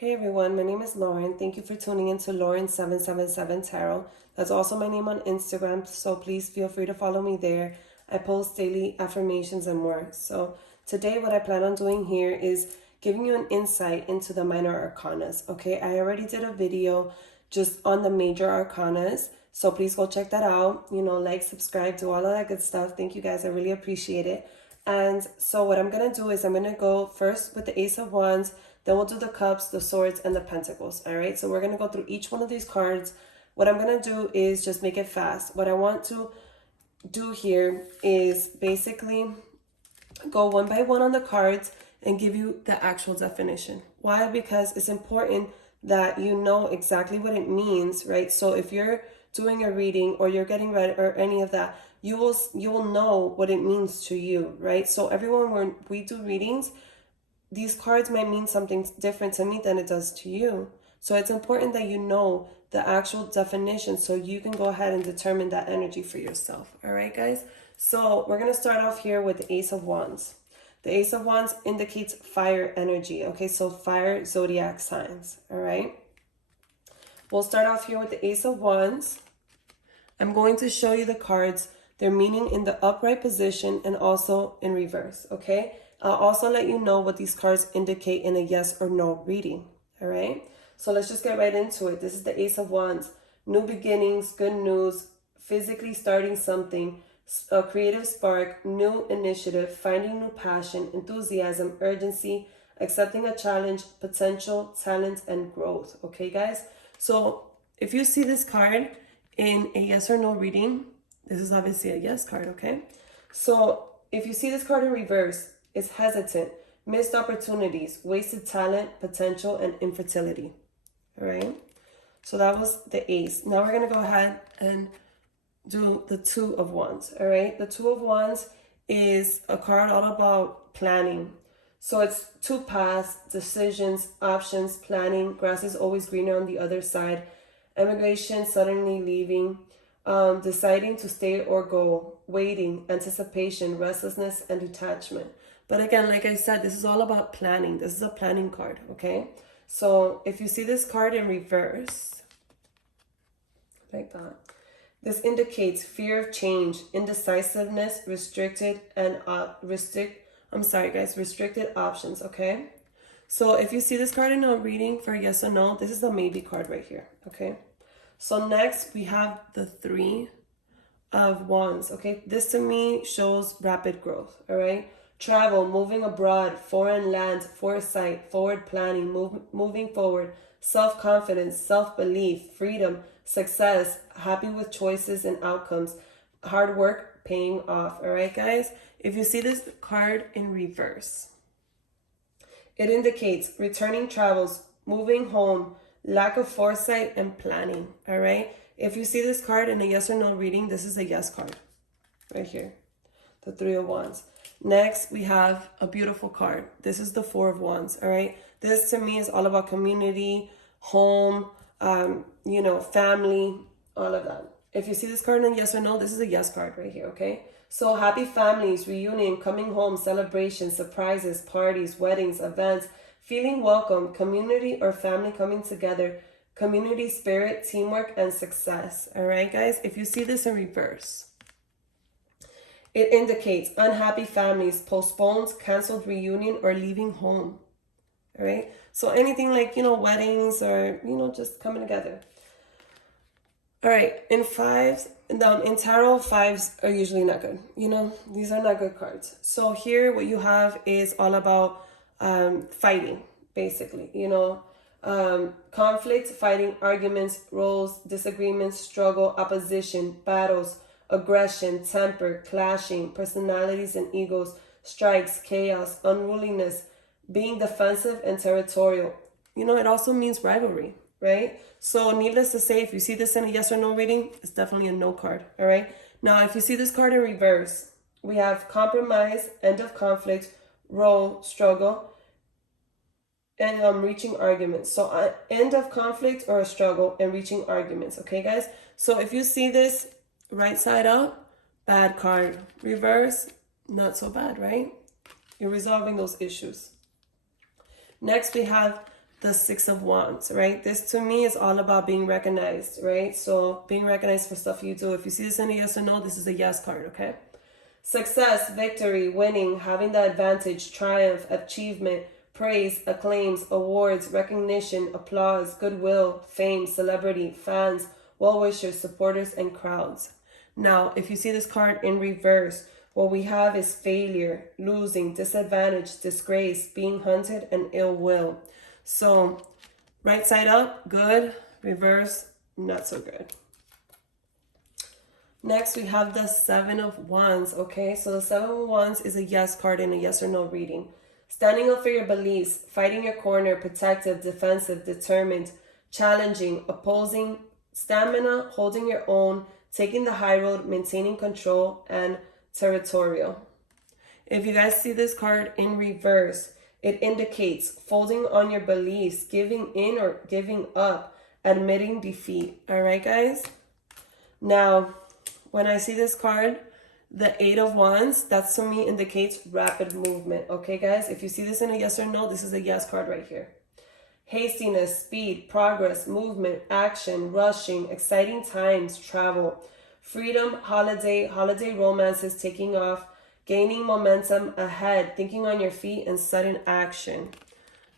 Hey everyone, my name is Lauren. Thank you for tuning in to Lauren777 Tarot. That's also my name on Instagram, so please feel free to follow me there. I post daily affirmations and more. So today what I plan on doing here is giving you an insight into the minor arcanas. Okay, I already did a video just on the major arcanas, so please go check that out. Like, subscribe, do all of that good stuff. Thank you guys, I really appreciate it. And so what I'm going to do is I'm going to go first with the Ace of Wands, then we'll do the Cups, the Swords, and the Pentacles. All right, so we're going to go through each one of these cards. What I'm going to do is just make it fast. What I want to do here is basically go one by one on the cards and give you the actual definition. Why? Because it's important that you know exactly what it means, right? So if you're doing a reading or you're getting ready or any of that, you will know what it means to you, right? So everyone, when we do readings, these cards might mean something different to me than it does to you. So it's important that you know the actual definition so you can go ahead and determine that energy for yourself. All right, guys? So we're going to start off here with the Ace of Wands. The Ace of Wands indicates fire energy. Okay, so fire zodiac signs. All right? We'll start off here with the Ace of Wands. I'm going to show you the cards, their meaning in the upright position and also in reverse. Okay? I'll also let you know what these cards indicate in a yes or no reading. All right? So let's just get right into it. This is the Ace of Wands. New beginnings, good news, physically starting something, a creative spark, new initiative, finding new passion, enthusiasm, urgency, accepting a challenge, potential, talent, and growth. Okay, guys? So if you see this card in a yes or no reading, this is obviously a yes card, okay? So if you see this card in reverse, it's hesitant, missed opportunities, wasted talent, potential, and infertility. All right? So that was the Ace. Now we're going to go ahead and do the Two of Wands. All right? The Two of Wands is a card all about planning. So it's two paths, decisions, options, planning. Grass is always greener on the other side. Emigration, suddenly leaving. Deciding to stay or go. Waiting, anticipation, restlessness, and detachment. But again, like I said, this is all about planning. This is a planning card, okay? So if you see this card in reverse, like that, this indicates fear of change, indecisiveness, restricted options, okay? So if you see this card in a reading for yes or no, this is the maybe card right here, okay? So next we have the Three of Wands, okay? This to me shows rapid growth, all right? Travel, moving abroad, foreign lands, foresight, forward planning, moving forward, self-confidence, self-belief, freedom, success, happy with choices and outcomes, hard work paying off. All right, guys? If you see this card in reverse, it indicates returning travels, moving home, lack of foresight and planning. All right? If you see this card in a yes or no reading, this is a yes card right here, the Three of Wands. Next, we have a beautiful card. This is the Four of Wands, all right? This, to me, is all about community, home, family, all of that. If you see this card in yes or no, this is a yes card right here, okay? So happy families, reunion, coming home, celebration, surprises, parties, weddings, events, feeling welcome, community or family coming together, community spirit, teamwork, and success, all right, guys? If you see this in reverse, it indicates unhappy families, postpones, canceled reunion, or leaving home. All right? So anything like, weddings or, just coming together. All right. In tarot, fives are usually not good. These are not good cards. So here what you have is all about fighting, basically. Conflict, fighting, arguments, roles, disagreements, struggle, opposition, battles, aggression, temper, clashing, personalities and egos, strikes, chaos, unruliness, being defensive and territorial. It also means rivalry, right? So needless to say, if you see this in a yes or no reading, it's definitely a no card, all right? Now, if you see this card in reverse, we have compromise, end of conflict, role, struggle, and reaching arguments. So end of conflict or a struggle and reaching arguments, okay, guys? So if you see this right side up, bad card. Reverse, not so bad, right? You're resolving those issues. Next, we have the Six of Wands, right? This to me is all about being recognized, right? So being recognized for stuff you do. If you see this in a yes or no, this is a yes card, okay? Success, victory, winning, having the advantage, triumph, achievement, praise, acclaims, awards, recognition, applause, goodwill, fame, celebrity, fans, well-wishers, supporters, and crowds. Now, if you see this card in reverse, what we have is failure, losing, disadvantage, disgrace, being hunted, and ill will. So, right side up, good. Reverse, not so good. Next, we have the Seven of Wands, okay? So the Seven of Wands is a yes card in a yes or no reading. Standing up for your beliefs, fighting your corner, protective, defensive, determined, challenging, opposing, stamina, holding your own, taking the high road, maintaining control, and territorial. If you guys see this card in reverse, it indicates folding on your beliefs, giving in or giving up, admitting defeat. All right, guys? Now, when I see this card, the Eight of Wands, that to me indicates rapid movement. Okay, guys? If you see this in a yes or no, this is a yes card right here. Hastiness, speed, progress, movement, action, rushing, exciting times, travel, freedom, holiday romances, taking off, gaining momentum ahead, thinking on your feet, and sudden action.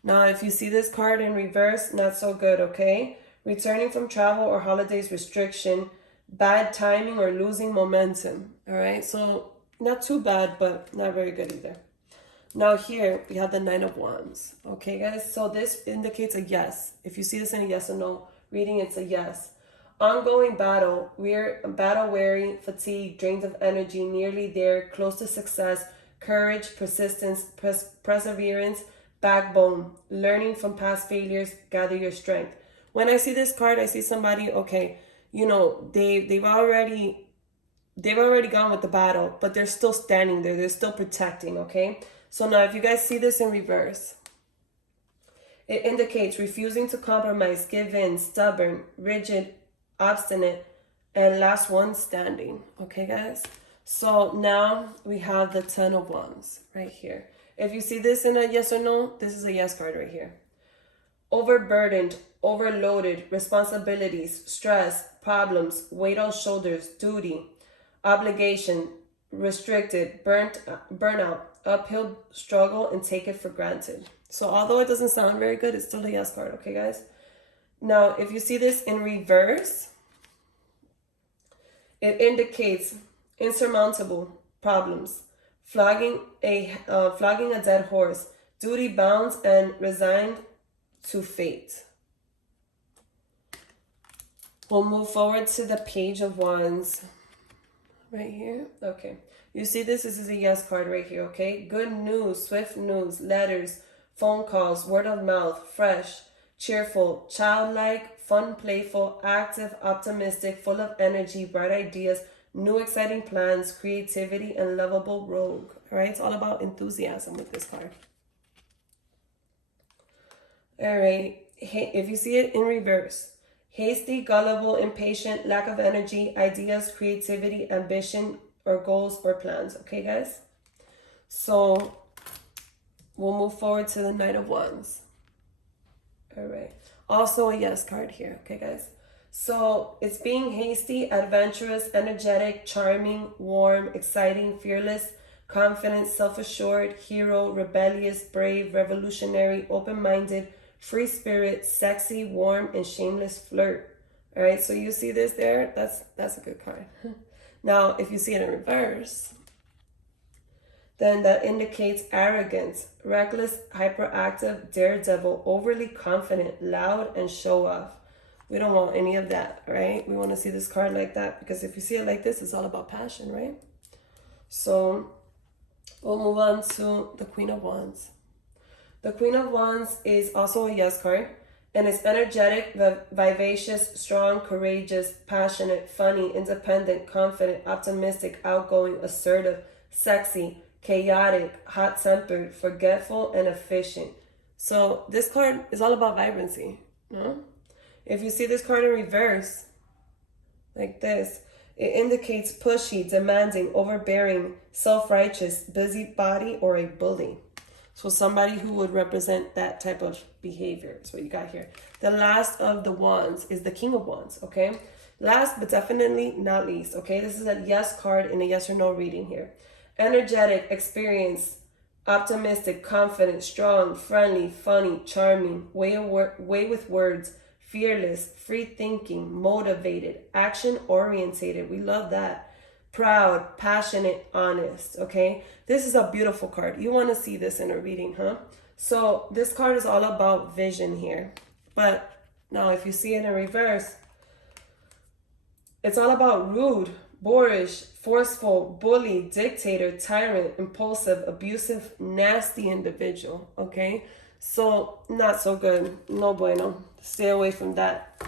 Now, if you see this card in reverse, not so good, okay? Returning from travel or holidays, restriction, bad timing, or losing momentum. All right, so not too bad, but not very good either. Now here we have the Nine of Wands. Okay, guys, so this indicates a yes. If you see this in a yes or no reading, it's a yes. Ongoing battle, we're battle weary, fatigued, drained of energy, nearly there, close to success, courage, persistence, perseverance, backbone, learning from past failures, gather your strength. When I see this card, I see somebody, okay, you know, they've already gone with the battle, but they're still standing there. They're still protecting, okay? So now if you guys see this in reverse, it indicates refusing to compromise, give in, stubborn, rigid, obstinate, and last one standing. Okay, guys? So now we have the Ten of Wands right here. If you see this in a yes or no, this is a yes card right here. Overburdened, overloaded, responsibilities, stress, problems, weight on shoulders, duty, obligation, restricted, burnout, uphill struggle, and take it for granted. So although it doesn't sound very good, it's still a yes card, okay, guys? Now, if you see this in reverse, it indicates insurmountable problems, flogging a dead horse, duty bound, and resigned to fate. We'll move forward to the Page of Wands right here. Okay. You see this is a yes card right here, okay? Good news, swift news, letters, phone calls, word of mouth, fresh, cheerful, childlike, fun, playful, active, optimistic, full of energy, bright ideas, new exciting plans, creativity, and lovable rogue. All right? It's all about enthusiasm with this card. All right. If you see it in reverse, hasty, gullible, impatient, lack of energy, ideas, creativity, ambition, or goals or plans. Okay, guys? So we'll move forward to the Knight of Wands. All right. Also a yes card here. Okay, guys? So it's being hasty, adventurous, energetic, charming, warm, exciting, fearless, confident, self-assured, hero, rebellious, brave, revolutionary, open-minded, free spirit, sexy, warm, and shameless flirt. All right, so you see this there? That's a good card. Now, if you see it in reverse, then that indicates arrogance, reckless, hyperactive, daredevil, overly confident, loud, and show off. We don't want any of that, right? We want to see this card like that, because if you see it like this, it's all about passion, right? So we'll move on to the Queen of Wands. The Queen of Wands is also a yes card, and it's energetic, vivacious, strong, courageous, passionate, funny, independent, confident, optimistic, outgoing, assertive, sexy, chaotic, hot-tempered, forgetful, and efficient. So this card is all about vibrancy, no? If you see this card in reverse, like this, it indicates pushy, demanding, overbearing, self-righteous, busybody, or a bully. So somebody who would represent that type of behavior is what you got here. The last of the wands is the King of Wands, okay? Last but definitely not least, okay? This is a yes card in a yes or no reading here. Energetic, experienced, optimistic, confident, strong, friendly, funny, charming, way with words, fearless, free thinking, motivated, action orientated. We love that. Proud, passionate, honest, okay? This is a beautiful card. You want to see this in a reading, huh? So this card is all about vision here. But now if you see it in reverse, it's all about rude, boorish, forceful, bully, dictator, tyrant, impulsive, abusive, nasty individual, okay? So not so good. No bueno. Stay away from that.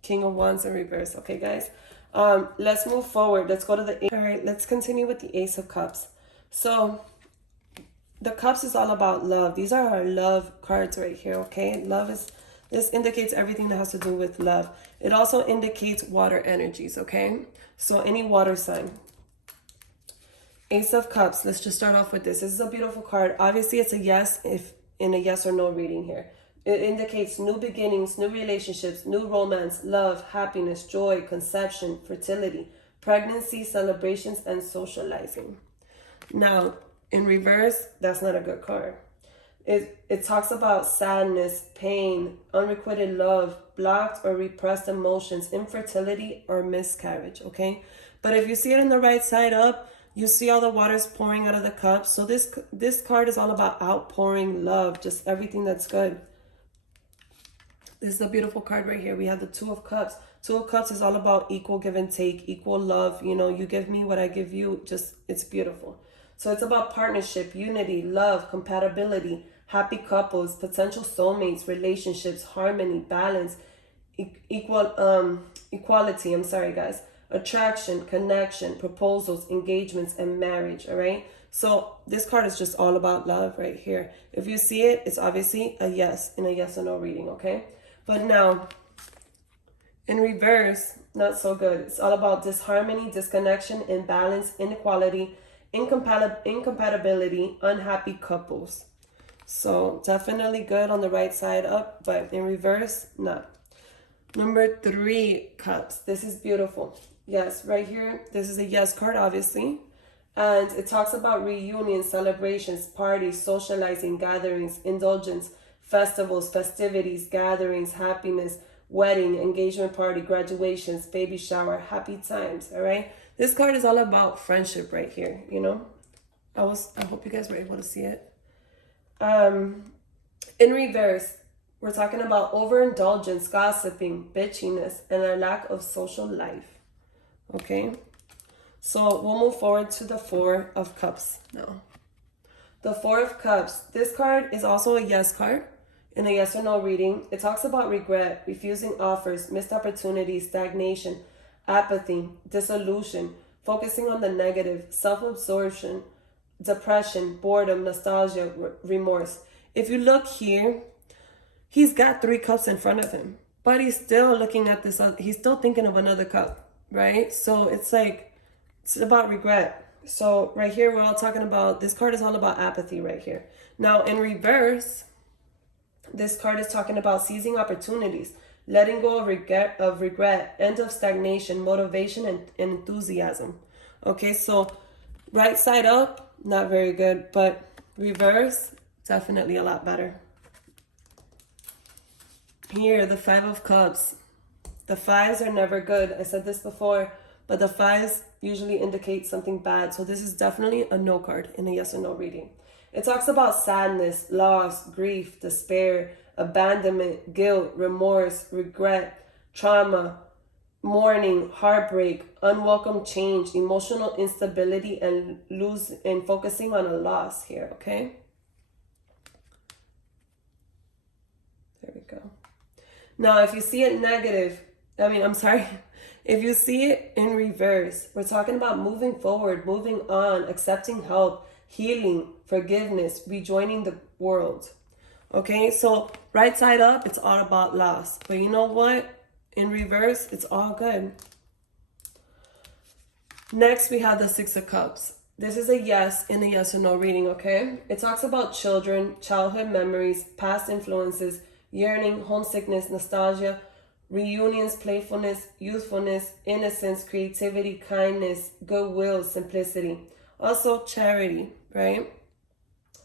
King of Wands in reverse, okay, guys? Let's move forward. Let's go to the... All right, let's continue with the Ace of Cups. So the Cups is all about love. These are our love cards right here, okay? Love is... This indicates everything that has to do with love. It also indicates water energies, okay? So any water sign. Ace of Cups. Let's just start off with this. This is a beautiful card. Obviously, it's a yes if in a yes or no reading here. It indicates new beginnings, new relationships, new romance, love, happiness, joy, conception, fertility, pregnancy, celebrations, and socializing. Now, in reverse, that's not a good card. It talks about sadness, pain, unrequited love, blocked or repressed emotions, infertility, or miscarriage, okay? But if you see it on the right side up, you see all the waters pouring out of the cups. So this card is all about outpouring love, just everything that's good. This is a beautiful card right here. We have the Two of Cups. Two of Cups is all about equal give and take, equal love. You know, you give me what I give you. Just, it's beautiful. So it's about partnership, unity, love, compatibility, happy couples, potential soulmates, relationships, harmony, balance, equality, I'm sorry, guys, attraction, connection, proposals, engagements, and marriage, all right? So this card is just all about love right here. If you see it, it's obviously a yes in a yes or no reading, okay? But now, in reverse, not so good. It's all about disharmony, disconnection, imbalance, inequality, incompatibility, unhappy couples. So definitely good on the right side up, but in reverse, not. Number 3, Cups. This is beautiful. Yes, right here, this is a yes card, obviously. And it talks about reunions, celebrations, parties, socializing, gatherings, indulgence, festivals, festivities, gatherings, happiness, wedding, engagement party, graduations, baby shower, happy times, all right? This card is all about friendship right here, you know? I hope you guys were able to see it. In reverse, we're talking about overindulgence, gossiping, bitchiness, and a lack of social life, okay? So we'll move forward to the Four of Cups now. The Four of Cups. This card is also a yes card in a yes or no reading. It talks about regret, refusing offers, missed opportunities, stagnation, apathy, disillusion, focusing on the negative, self-absorption, depression, boredom, nostalgia, remorse. If you look here, he's got 3 cups in front of him, but he's still looking at this. He's still thinking of another cup, right? So it's like, it's about regret. So right here, we're all talking about, this card is all about apathy right here. Now in reverse, this card is talking about seizing opportunities, letting go of regret, end of stagnation, motivation, and enthusiasm. Okay, so right side up, not very good, but reverse, definitely a lot better. Here, the Five of Cups. The fives are never good. I said this before, but the fives usually indicate something bad. So this is definitely a no card in a yes or no reading. It talks about sadness, loss, grief, despair, abandonment, guilt, remorse, regret, trauma, mourning, heartbreak, unwelcome change, emotional instability, and focusing on a loss here, okay? There we go. Now, if you see it negative, if you see it in reverse, we're talking about moving forward, moving on, accepting help, healing, forgiveness, rejoining the world. Okay, so right side up, it's all about loss. But you know what? In reverse, it's all good. Next, we have the Six of Cups. This is a yes in a yes or no reading, okay? It talks about children, childhood memories, past influences, yearning, homesickness, nostalgia, reunions, playfulness, youthfulness, innocence, creativity, kindness, goodwill, simplicity. Also, charity, right?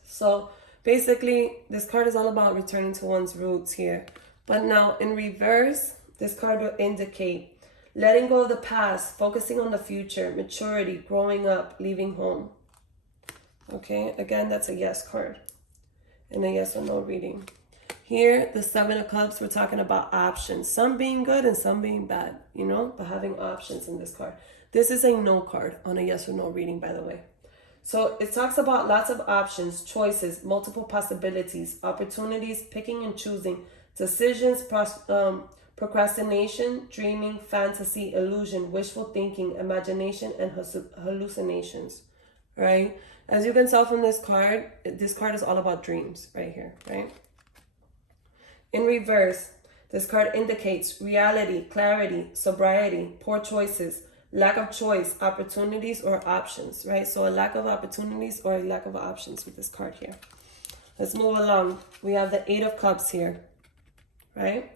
So basically, this card is all about returning to one's roots here. But now in reverse, this card will indicate letting go of the past, focusing on the future, maturity, growing up, leaving home. Okay, again, that's a yes card in a yes or no reading. Here, the Seven of Cups, we're talking about options. Some being good and some being bad, you know, but having options in this card. This is a no card on a yes or no reading, by the way. So it talks about lots of options, choices, multiple possibilities, opportunities, picking and choosing, decisions, procrastination, dreaming, fantasy, illusion, wishful thinking, imagination, and hallucinations, right? As you can tell from this card is all about dreams right here, right? In reverse, this card indicates reality, clarity, sobriety, poor choices, lack of choice, opportunities, or options, right? So a lack of opportunities or a lack of options with this card here. Let's move along. We have the Eight of Cups here, right?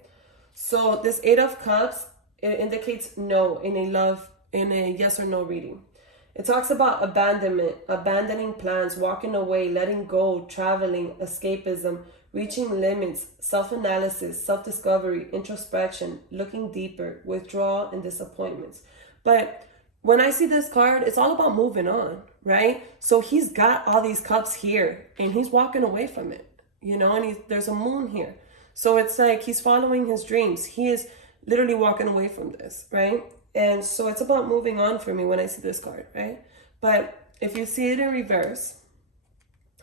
So this Eight of Cups, it indicates no in a yes or no reading. It talks about abandonment, abandoning plans, walking away, letting go, traveling, escapism, reaching limits, self-analysis, self-discovery, introspection, looking deeper, withdrawal, and disappointments. But when I see this card, it's all about moving on, right? So he's got all these cups here and he's walking away from it, you know, and there's a moon here. So it's like he's following his dreams. He is literally walking away from this, right? And so it's about moving on for me when I see this card, right? But if you see it in reverse,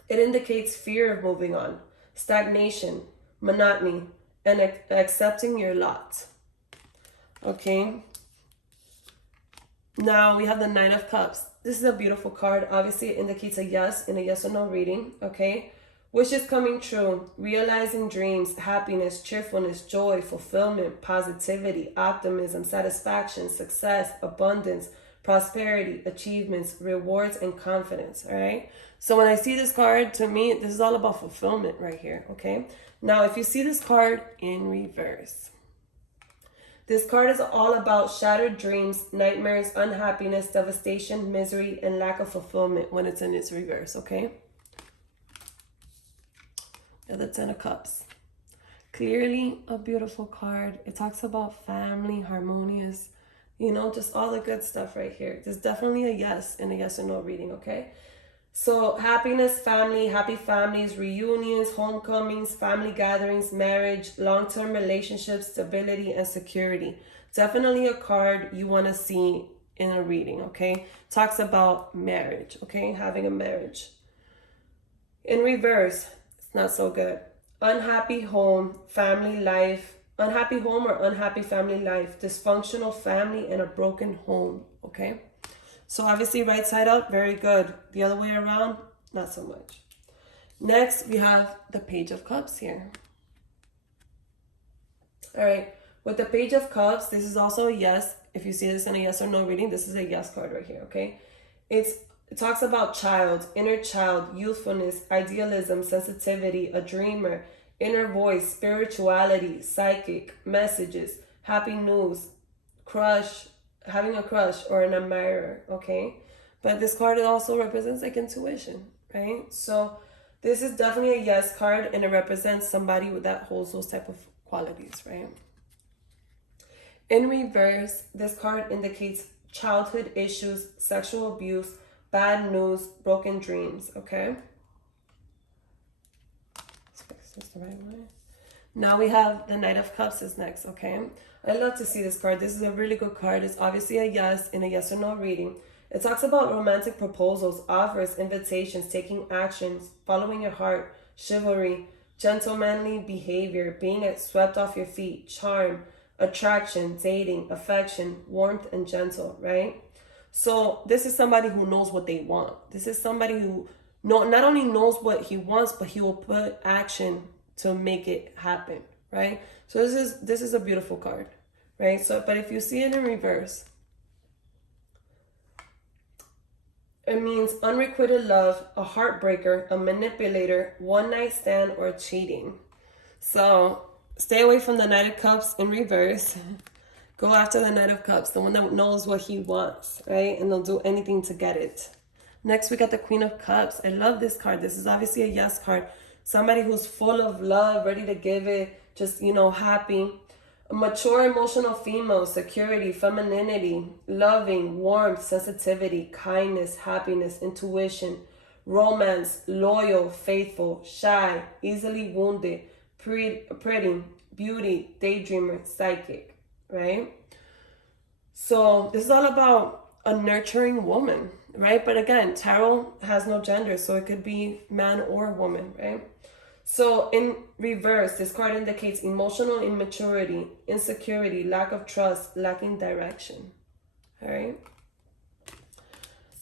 it indicates fear of moving on, stagnation, monotony, and accepting your lot. Okay. Now we have the Nine of Cups. This is a beautiful card. Obviously, it indicates a yes in a yes or no reading. Okay. Wishes coming true, realizing dreams, happiness, cheerfulness, joy, fulfillment, positivity, optimism, satisfaction, success, abundance, prosperity, achievements, rewards, and confidence. All right. So when I see this card, to me, this is all about fulfillment right here. Okay. Now, if you see this card in reverse, this card is all about shattered dreams, nightmares, unhappiness, devastation, misery, and lack of fulfillment when it's in its reverse. Okay. The Ten of Cups. Clearly a beautiful card. It talks about family, harmonious, you know, just all the good stuff right here. There's definitely a yes in a yes or no reading, okay? So happiness, family, happy families, reunions, homecomings, family gatherings, marriage, long-term relationships, stability, and security. Definitely a card you want to see in a reading, okay? Talks about marriage, okay? Having a marriage. In reverse, not so good. Unhappy home, family life, unhappy home or unhappy family life, dysfunctional family, and a broken home, okay? So obviously right side up, very good. The other way around, not so much. Next, we have the Page of Cups here. All right, with the Page of Cups, this is also a yes. If you see this in a yes or no reading, this is a yes card right here, okay? It talks about child, inner child, youthfulness, idealism, sensitivity, a dreamer, inner voice, spirituality, psychic, messages, happy news, crush, having a crush or an admirer, okay? But this card also represents like intuition, right? So this is definitely a yes card, and it represents somebody that holds those type of qualities, right? In reverse, this card indicates childhood issues, sexual abuse, bad news, broken dreams, okay? Is the right way? Now we have the Knight of Cups is next, okay? I love to see this card. This is a really good card. It's obviously a yes in a yes or no reading. It talks about romantic proposals, offers, invitations, taking actions, following your heart, chivalry, gentlemanly behavior, being swept off your feet, charm, attraction, dating, affection, warmth, and gentle, right? So this is somebody who knows what they want. This is somebody who not only knows what he wants, but he will put action to make it happen, right? So this is a beautiful card, right? So, but if you see it in reverse, It means unrequited love, a heartbreaker, a manipulator, one night stand, or cheating. So stay away from the Knight of Cups in reverse. Go after the Knight of Cups, the one that knows what he wants, right? And they'll do anything to get it. Next, we got the Queen of Cups. I love this card. This is obviously a yes card. Somebody who's full of love, ready to give it, just, happy. A mature emotional female, security, femininity, loving, warmth, sensitivity, kindness, happiness, intuition, romance, loyal, faithful, shy, easily wounded, pretty, beauty, daydreamer, psychic, right? So this is all about a nurturing woman, right? But again, tarot has no gender, so it could be man or woman, right? So in reverse, this card indicates emotional immaturity, insecurity, lack of trust, lacking direction. All right.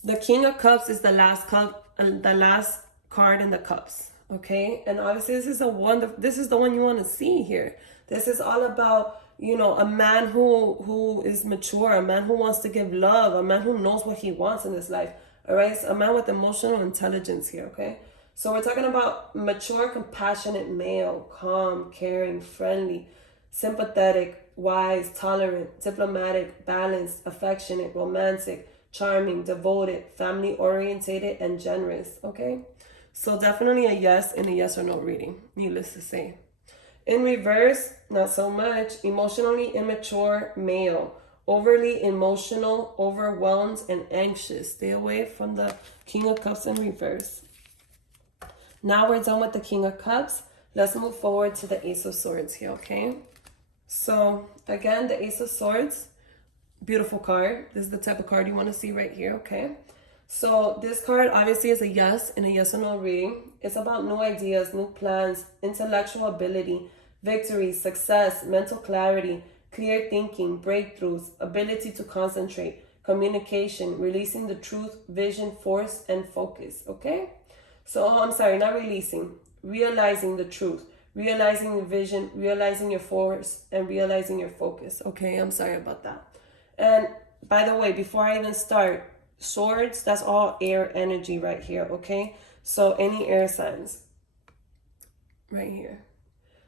The King of Cups is the last card in the cups. Okay, and obviously this is the one you want to see here. This is all about, a man who is mature, a man who wants to give love, a man who knows what he wants in this life. All right, so a man with emotional intelligence here. Okay. So we're talking about mature, compassionate male, calm, caring, friendly, sympathetic, wise, tolerant, diplomatic, balanced, affectionate, romantic, charming, devoted, family-orientated, and generous, okay? So definitely a yes in a yes or no reading, needless to say. In reverse, not so much. Emotionally immature male, overly emotional, overwhelmed, and anxious. Stay away from the King of Cups in reverse. Now we're done with the King of Cups. Let's move forward to the Ace of Swords here, okay? So, again, the Ace of Swords, beautiful card. This is the type of card you want to see right here, okay? So, this card obviously is a yes in a yes or no reading. It's about new ideas, new plans, intellectual ability, victory, success, mental clarity, clear thinking, breakthroughs, ability to concentrate, communication, releasing the truth, vision, force, and focus, okay? So, I'm sorry, not releasing, realizing the truth, realizing the vision, realizing your force, and realizing your focus. Okay, I'm sorry about that. And by the way, before I even start, swords, that's all air energy right here, okay? So any air signs right here.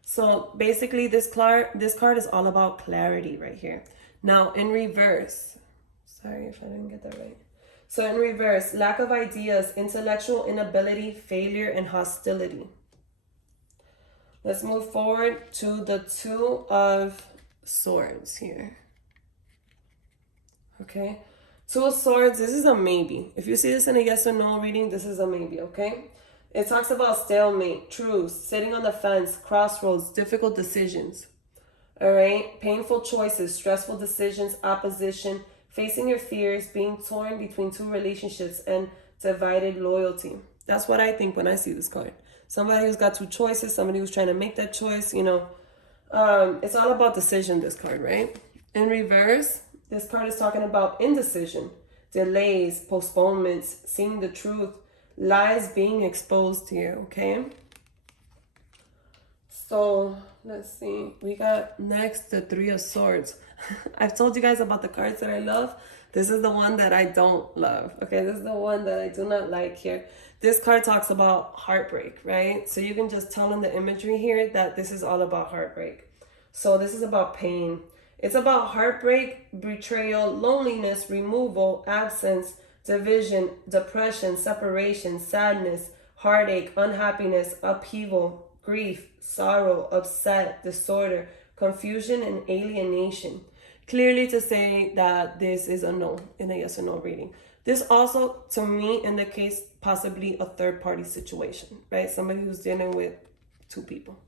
So basically this card is all about clarity right here. Now in reverse, sorry if I didn't get that right. So in reverse, lack of ideas, intellectual inability, failure, and hostility. Let's move forward to the Two of Swords here. Okay. Two of Swords, this is a maybe. If you see this in a yes or no reading, this is a maybe, okay? It talks about stalemate, truce, sitting on the fence, crossroads, difficult decisions. All right? Painful choices, stressful decisions, opposition, facing your fears, being torn between two relationships, and divided loyalty. That's what I think when I see this card. Somebody who's got two choices, somebody who's trying to make that choice, it's all about decision, this card, right? In reverse, this card is talking about indecision, delays, postponements, seeing the truth, lies being exposed here, okay? So, let's see. We got next the Three of Swords. I've told you guys about the cards that I love. This is the one that I don't love. Okay, this is the one that I do not like here. This card talks about heartbreak, right? So you can just tell in the imagery here that this is all about heartbreak. So this is about pain. It's about heartbreak, betrayal, loneliness, removal, absence, division, depression, separation, sadness, heartache, unhappiness, upheaval, grief, sorrow, upset, disorder, confusion, and alienation. Clearly to say that this is a no in a yes or no reading. This also, to me, indicates possibly a third-party situation, right? Somebody who's dealing with two people.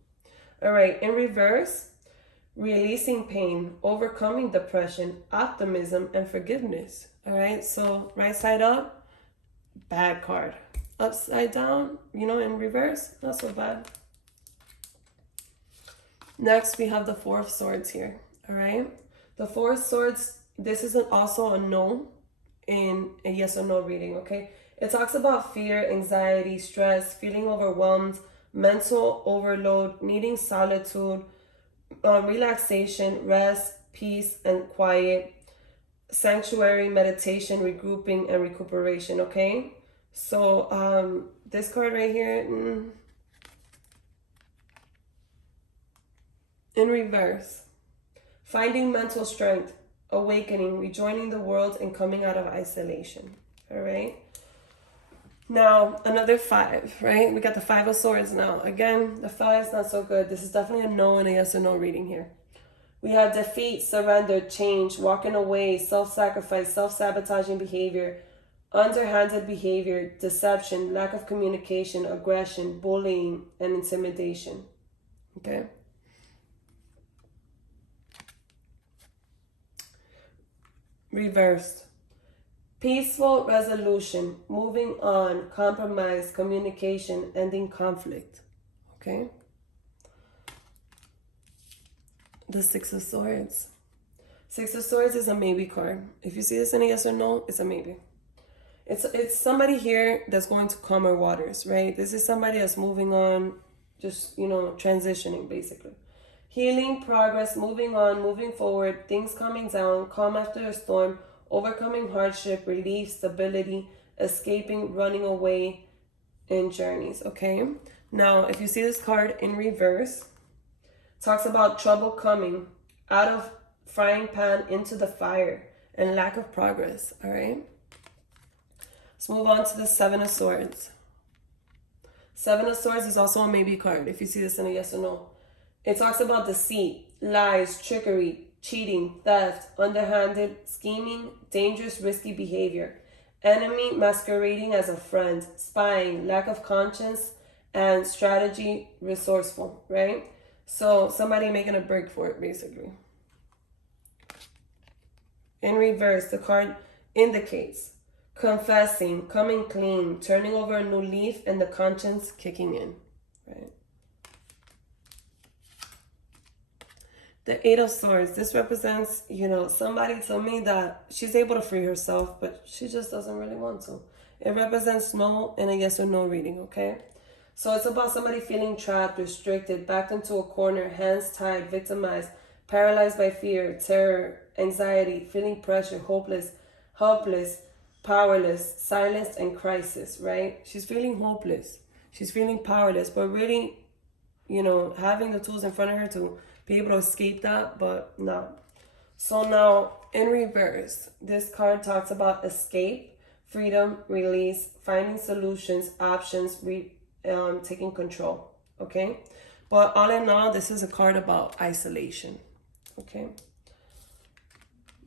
All right, in reverse, releasing pain, overcoming depression, optimism, and forgiveness. All right, so right side up, bad card. Upside down, in reverse, not so bad. Next, we have the Four of Swords here, all right? The Four of Swords, this is also a no in a yes or no reading, okay? It talks about fear, anxiety, stress, feeling overwhelmed, mental overload, needing solitude, relaxation, rest, peace, and quiet, sanctuary, meditation, regrouping, and recuperation, okay? So this card right here, in reverse, finding mental strength, awakening, rejoining the world, and coming out of isolation, all right? Now, another 5, right? We got the 5 of Swords now. Again, the 5 is not so good. This is definitely a no and a yes or no reading here. We have defeat, surrender, change, walking away, self-sacrifice, self-sabotaging behavior, underhanded behavior, deception, lack of communication, aggression, bullying, and intimidation. Okay? Reversed. Peaceful resolution, moving on, compromise, communication, ending conflict. Okay? The 6 of Swords. 6 of Swords is a maybe card. If you see this in a yes or no, it's a maybe. It's somebody here that's going to calmer waters, right? This is somebody that's moving on, just, transitioning, basically. Healing, progress, moving on, moving forward, things coming down, calm after a storm, overcoming hardship, relief, stability, escaping, running away, and journeys, okay? Now, if you see this card in reverse, talks about trouble coming out of frying pan into the fire and lack of progress, all right? Let's move on to the 7 of Swords. 7 of Swords is also a maybe card, if you see this in a yes or no. It talks about deceit, lies, trickery, cheating, theft, underhanded, scheming, dangerous, risky behavior, enemy masquerading as a friend, spying, lack of conscience, and strategy, resourceful, right? So somebody making a break for it, basically. In reverse, the card indicates confessing, coming clean, turning over a new leaf, and the conscience kicking in, right? The 8 of Swords, this represents, somebody told me that she's able to free herself, but she just doesn't really want to. It represents no and a yes or no reading, okay? So it's about somebody feeling trapped, restricted, backed into a corner, hands tied, victimized, paralyzed by fear, terror, anxiety, feeling pressure, hopeless, helpless, powerless, silenced, and crisis, right? She's feeling hopeless. She's feeling powerless, but really, having the tools in front of her to be able to escape that, but no. So now, in reverse, this card talks about escape, freedom, release, finding solutions, options, taking control, okay? But all in all, this is a card about isolation, okay?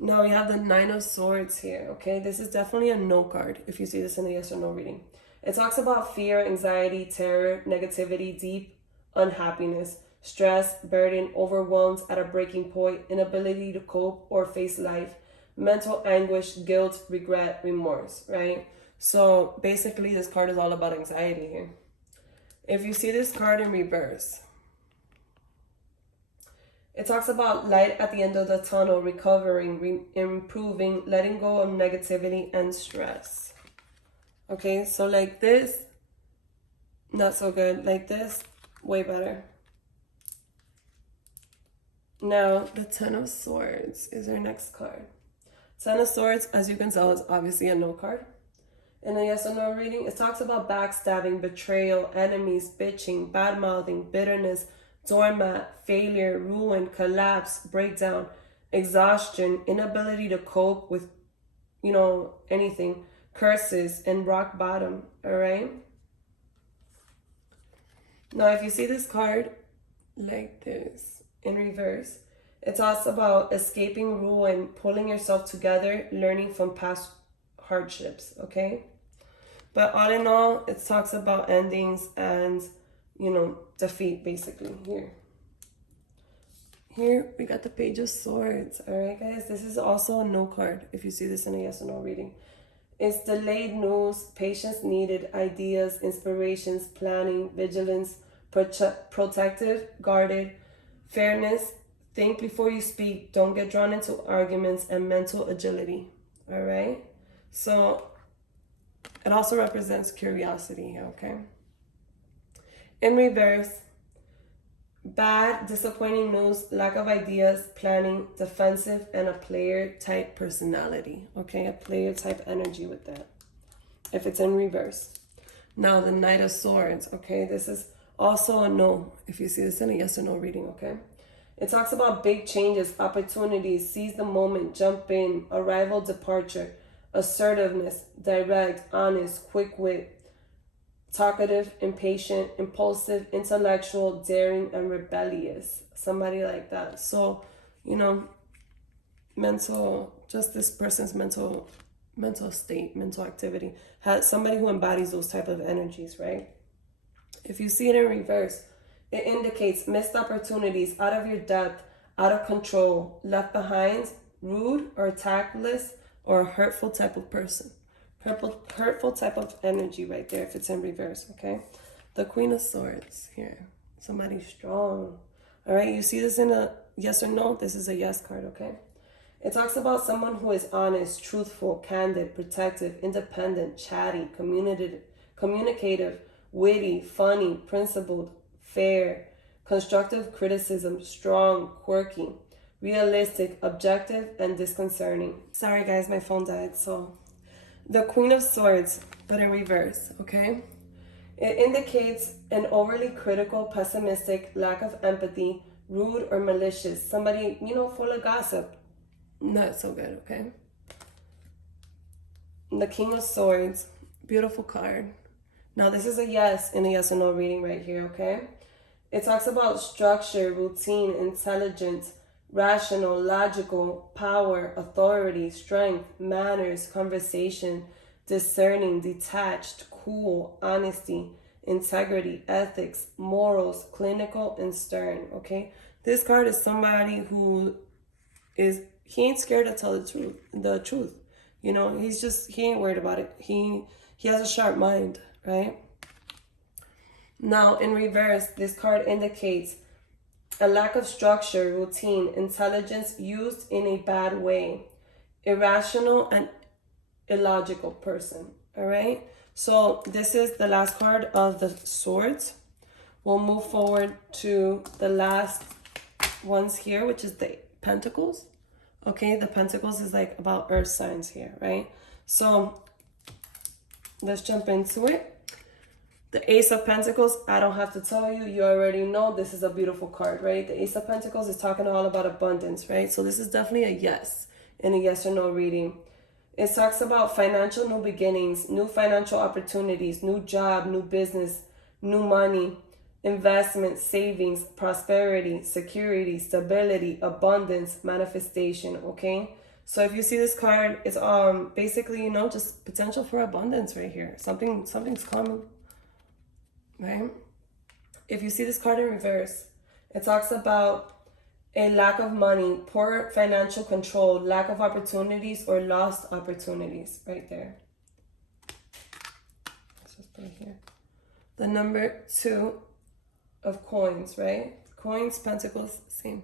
Now we have the 9 of Swords here, okay? This is definitely a no card if you see this in a yes or no reading. It talks about fear, anxiety, terror, negativity, deep unhappiness, stress, burden, overwhelmed at a breaking point, inability to cope or face life, mental anguish, guilt, regret, remorse, right? So basically this card is all about anxiety here. If you see this card in reverse, it talks about light at the end of the tunnel, recovering, improving, letting go of negativity and stress. Okay, so like this, not so good. Like this, way better. Now, the 10 of Swords is our next card. 10 of Swords, as you can tell, is obviously a no card. In a yes or no reading, it talks about backstabbing, betrayal, enemies, bitching, bad-mouthing, bitterness, doormat, failure, ruin, collapse, breakdown, exhaustion, inability to cope with, anything, curses, and rock bottom, all right? Now, if you see this card like this, in reverse, it talks about escaping ruin, pulling yourself together, learning from past hardships, okay? But all in all, it talks about endings and, defeat, basically, here. Here, we got the Page of Swords, all right, guys? This is also a no card, if you see this in a yes or no reading. It's delayed news, patience needed, ideas, inspirations, planning, vigilance, protected, guarded, fairness, think before you speak, don't get drawn into arguments, and mental agility, all right? So it also represents curiosity, okay? In reverse, Bad, disappointing news, lack of ideas, planning, defensive, and a player type personality. Okay, a player type energy with that. If it's in reverse. Now the Knight of Swords. Okay, this is also a no. If you see this in a yes or no reading, okay? It talks about big changes, opportunities, seize the moment, jump in, arrival, departure, assertiveness, direct, honest, quick wit, talkative, impatient, impulsive, intellectual, daring, and rebellious. Somebody like that. So, you know, just this person's mental state, mental activity, has somebody who embodies those type of energies, right? If you see it in reverse, it indicates missed opportunities, out of your depth, out of control, left behind, rude or tactless, or a hurtful type of person. Hurtful type of energy right there if it's in reverse, okay? The Queen of Swords here. Somebody strong. All right, you see this in a yes or no? This is a yes card, okay? It talks about someone who is honest, truthful, candid, protective, independent, chatty, communicative, witty, funny, principled, fair, constructive criticism, strong, quirky, realistic, objective, and disconcerting. Sorry guys, my phone died, so. The Queen of Swords, but in reverse, okay? It indicates an overly critical, pessimistic, lack of empathy, rude or malicious, somebody, full of gossip. Not so good, okay? The King of Swords, beautiful card. Now, this is a yes in a yes or no reading right here, okay? It talks about structure, routine, intelligence, rational, logical, power, authority, strength, manners, conversation, discerning, detached, cool, honesty, integrity, ethics, morals, clinical, and stern, okay? This card is somebody who he ain't scared to tell the truth. He ain't worried about it. He has a sharp mind, right? Now, in reverse, this card indicates a lack of structure, routine, intelligence used in a bad way, irrational and illogical person, all right? So this is the last card of the Swords. We'll move forward to the last ones here, which is the Pentacles. Okay, the Pentacles is like about earth signs here, right? So let's jump into it. The Ace of Pentacles, I don't have to tell you, you already know this is a beautiful card, right? The Ace of Pentacles is talking all about abundance, right? So this is definitely a yes in a yes or no reading. It talks about financial new beginnings, new financial opportunities, new job, new business, new money, investment, savings, prosperity, security, stability, abundance, manifestation, okay? So if you see this card, it's basically, just potential for abundance right here. Something's coming. Right? If you see this card in reverse, it talks about a lack of money, poor financial control, lack of opportunities, or lost opportunities right there. Let's just put it here. The number 2 of coins, right? Coins, pentacles, same.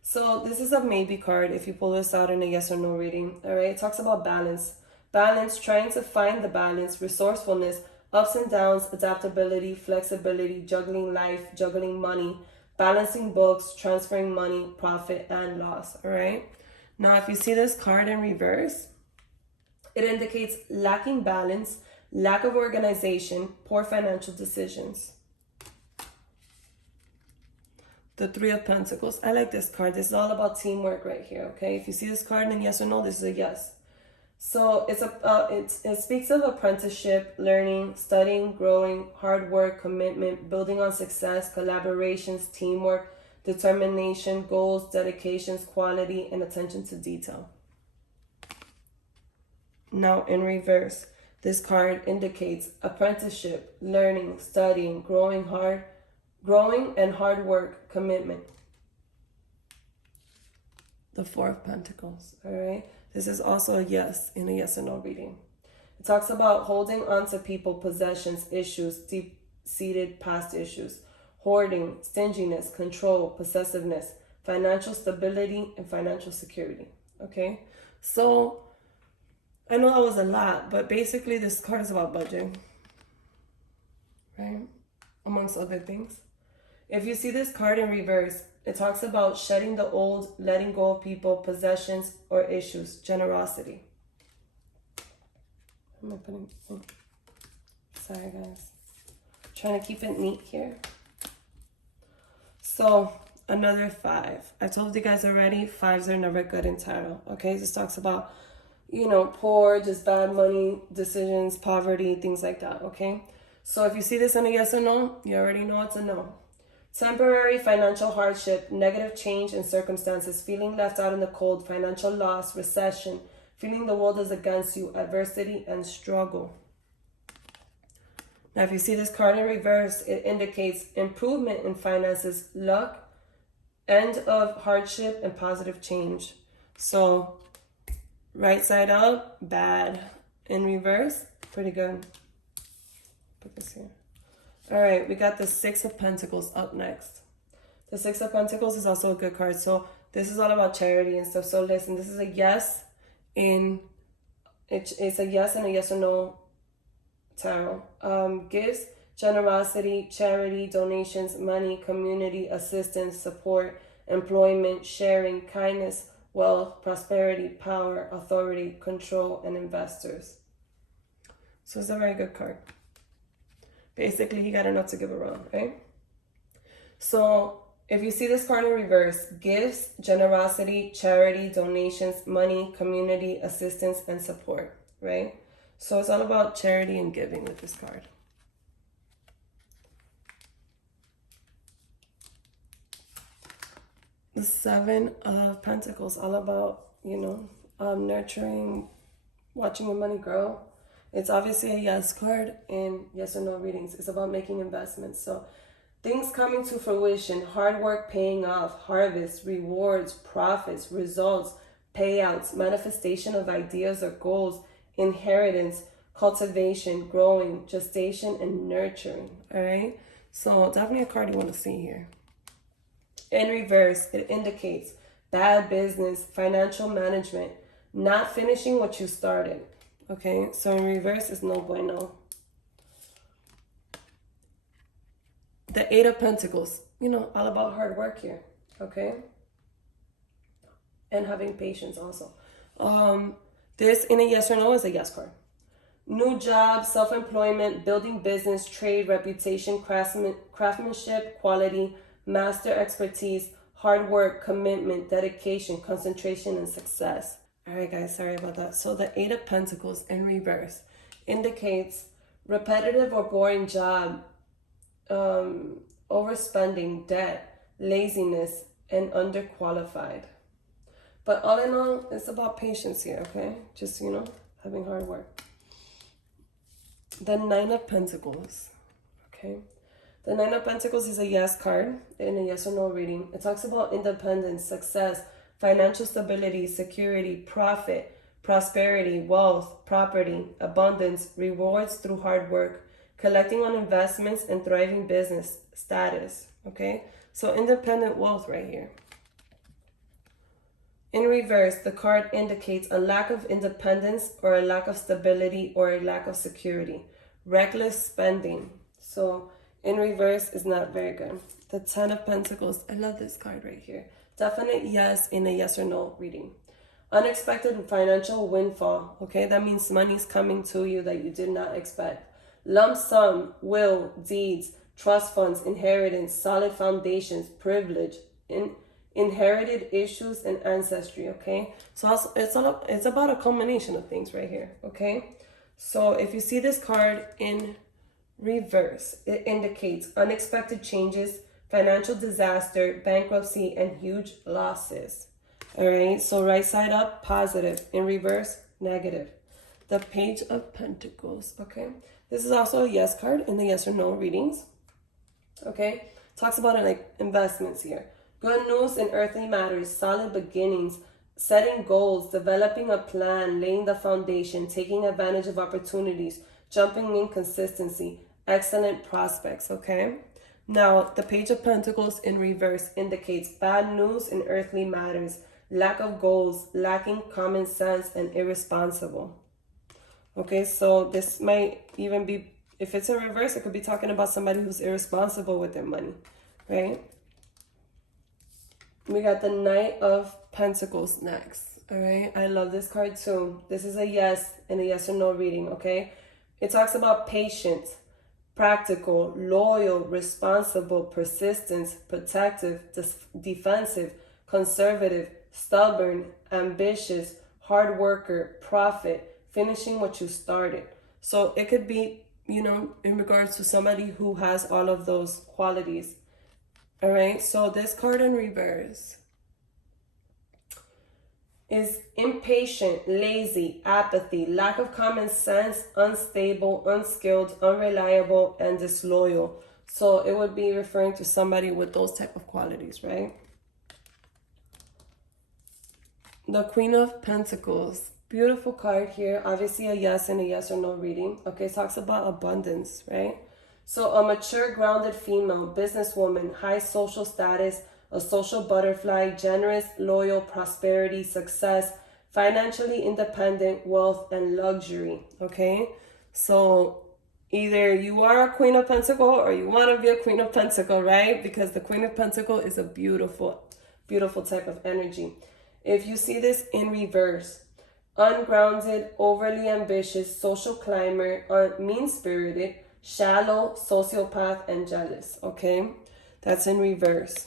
So this is a maybe card if you pull this out in a yes or no reading, all right? It talks about balance. Balance, trying to find the balance, resourcefulness, ups and downs, adaptability, flexibility, juggling life, juggling money, balancing books, transferring money, profit, and loss, all right? Now, if you see this card in reverse, it indicates lacking balance, lack of organization, poor financial decisions. The 3 of Pentacles. I like this card. This is all about teamwork right here, okay? If you see this card in yes or no, this is a yes. So it speaks of apprenticeship, learning, studying, growing, hard work, commitment, building on success, collaborations, teamwork, determination, goals, dedications, quality, and attention to detail. Now in reverse, this card indicates apprenticeship, learning, studying, growing and hard work, commitment. The 4 of Pentacles, all right? This is also a yes in a yes or no reading. It talks about holding on to people, possessions, issues, deep-seated past issues, hoarding, stinginess, control, possessiveness, financial stability, and financial security, okay? So I know that was a lot, but basically this card is about budgeting, right? Amongst other things. If you see this card in reverse, it talks about shedding the old, letting go of people, possessions, or issues, generosity. Am I putting... Oh. Sorry, guys. Trying to keep it neat here. So, another 5. I told you guys already, 5s are never good in tarot. Okay, this talks about, you know, poor, just bad money decisions, poverty, things like that. Okay, so if you see this in a yes or no, you already know it's a no. Temporary financial hardship, negative change in circumstances, feeling left out in the cold, financial loss, recession, feeling the world is against you, adversity, and struggle. Now, if you see this card in reverse, it indicates improvement in finances, luck, end of hardship, and positive change. So, right side up, bad. In reverse, pretty good. Put this here. All right, we got the 6 of Pentacles up next. The 6 of Pentacles is also a good card. So this is all about charity and stuff. So listen, this is a yes in, it's a yes and a yes or no tarot. Gifts, generosity, charity, donations, money, community, assistance, support, employment, sharing, kindness, wealth, prosperity, power, authority, control, and investors. So it's a very good card. Basically, you got enough to give around, right? So if you see this card in reverse, gifts, generosity, charity, donations, money, community, assistance, and support, right? So it's all about charity and giving with this card. The 7 of Pentacles, all about, you know, nurturing, watching your money grow. It's obviously a yes card in yes or no readings. It's about making investments. So things coming to fruition, hard work paying off, harvest, rewards, profits, results, payouts, manifestation of ideas or goals, inheritance, cultivation, growing, gestation, and nurturing. All right. So definitely a card you want to see here. In reverse, it indicates bad business, financial management, not finishing what you started. Okay, so in reverse is no bueno. The 8 of Pentacles, you know, all about hard work here. Okay, and having patience also. This in a yes or no is a yes card. New job, self-employment, building business, trade, reputation, craftsmanship, quality, master expertise, hard work, commitment, dedication, concentration, and success. All right, guys, sorry about that. So the 8 of Pentacles in reverse indicates repetitive or boring job, overspending, debt, laziness, and underqualified. But all in all, it's about patience here, okay? Just, you know, having hard work. The 9 of Pentacles, okay? The 9 of Pentacles is a yes card in a yes or no reading. It talks about independence, success, financial stability, security, profit, prosperity, wealth, property, abundance, rewards through hard work, collecting on investments, and thriving business status. Okay, so independent wealth right here. In reverse, the card indicates a lack of independence or a lack of stability or a lack of security. Reckless spending. So in reverse is not very good. The 10 of Pentacles. I love this card right here. Definite yes in a yes or no reading. Unexpected financial windfall. Okay, that means money's coming to you that you did not expect. Lump sum, will, deeds, trust funds, inheritance, solid foundations, privilege, inherited issues, and ancestry. Okay, so also, it's about a combination of things right here. Okay, so if you see this card in reverse, it indicates unexpected changes, financial disaster, bankruptcy, and huge losses. All right, so right side up, positive. In reverse, negative. The Page of Pentacles, okay? This is also a yes card in the yes or no readings, okay? Talks about it like investments here. Good news in earthly matters, solid beginnings, setting goals, developing a plan, laying the foundation, taking advantage of opportunities, jumping in consistency, excellent prospects, okay? Now, the Page of Pentacles in reverse indicates bad news in earthly matters, lack of goals, lacking common sense, and irresponsible. Okay, so this might even be, if it's in reverse, it could be talking about somebody who's irresponsible with their money. right? We got the Knight of Pentacles next, all right? I love this card too. This is a yes and a yes or no reading, okay? It talks about patience, practical, loyal, responsible, persistent, protective, defensive, conservative, stubborn, ambitious, hard worker, prophet, finishing what you started. So it could be, you know, in regards to somebody who has all of those qualities. All right, so this card in reverse is impatient, lazy, apathy, lack of common sense, unstable, unskilled, unreliable, and disloyal. So it would be referring to somebody with those type of qualities, right? The Queen of Pentacles. Beautiful card here. Obviously a yes and a yes or no reading. Okay, it talks about abundance, right? So a mature, grounded female, businesswoman, high social status, a social butterfly, generous, loyal, prosperity, success, financially independent, wealth, and luxury, okay? So either you are a Queen of Pentacle or you want to be a Queen of Pentacle, right? Because the Queen of Pentacle is a beautiful, beautiful type of energy. If you see this in reverse, ungrounded, overly ambitious, social climber, mean-spirited, shallow, sociopath, and jealous, okay? That's in reverse.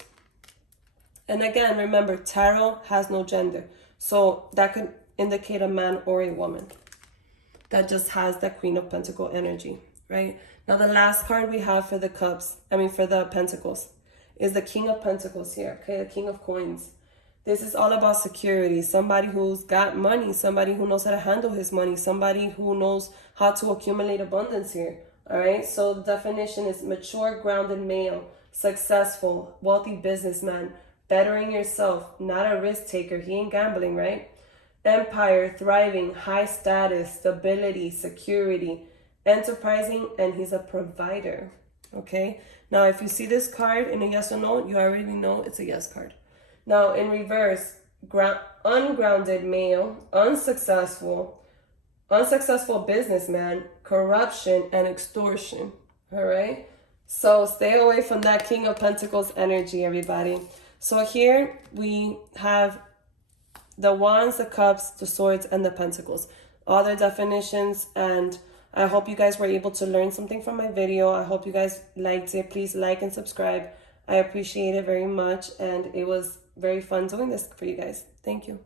And again, remember, tarot has no gender. So that could indicate a man or a woman that just has that Queen of Pentacle energy, right? Now, the last card we have for the cups, for the pentacles, is the King of Pentacles here, okay? The King of Coins. This is all about security. Somebody who's got money, somebody who knows how to handle his money, somebody who knows how to accumulate abundance here. All right, so the definition is mature, grounded male, successful, wealthy businessman, bettering yourself, not a risk taker. He ain't gambling, right? Empire, thriving, high status, stability, security, enterprising, and he's a provider. Okay, now if you see this card in a yes or no, you already know it's a yes card. Now in reverse, ungrounded male, unsuccessful businessman, corruption, and extortion. All right, so stay away from that King of Pentacles energy, everybody. So here we have the wands, the cups, the swords, and the pentacles, all their definitions. And I hope you guys were able to learn something from my video. I hope you guys liked it. Please like and subscribe. I appreciate it very much, and it was very fun doing this for you guys. Thank you.